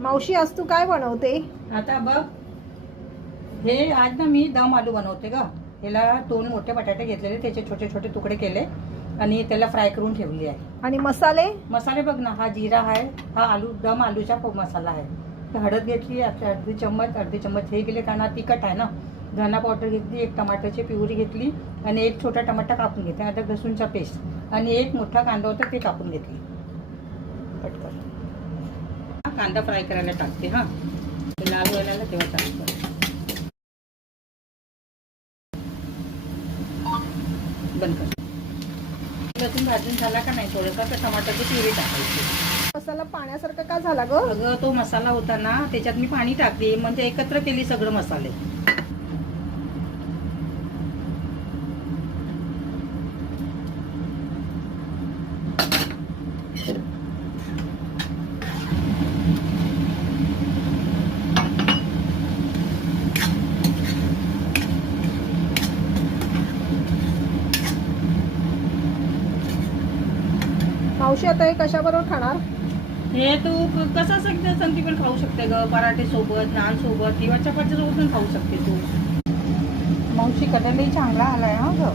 मावशी आज तू काय बनवते? आता बघ, हे आज ना मी दम आलू बनवते ग. याला 2 मोठे बटाटे घेतलेले, त्याचे छोटे छोटे तुकडे केले आणि त्याला फ्राय करून ठेवली आहे. आणि मसाले? मसाले बघ ना, हा जिरा आहे, हा दम आलूचा मसाला आहे. हळद घेतली अर्धी चम्मच हे गेले कारण तिखट आहे ना. धना पावडर घेतली, 1 टमाटरची प्युरी घेतली आणि 1 छोटा टमाटा कापून घेतला, अद्रक लसूणचा पेस्ट आणि 1 मोठा कांदा होता ते कापून घेतली. पटकन कांदा फ्राय करायला टाकते. हा लाल व्हायला तेव्हा टाकते. बंद कर. लसूण भाजून झाला का नाही थोडंसं, तर टमाटरची प्युरी टाकायची. मसाला पाण्यासारखा का झाला ग? अगं तो मसाला होता ना, त्याच्यात मी पाणी टाकते, म्हणजे एकत्र केली सगळं मसाले. मावशी आता हे कशाबरोबर खाणार? हे तू कसं संगती पण खाऊ शकते ग, पराठे सोबत, नान सोबत किंवा चपाती सोबत पण खाऊ शकते तू. मावशी कलरही चांगला आलाय हा ग.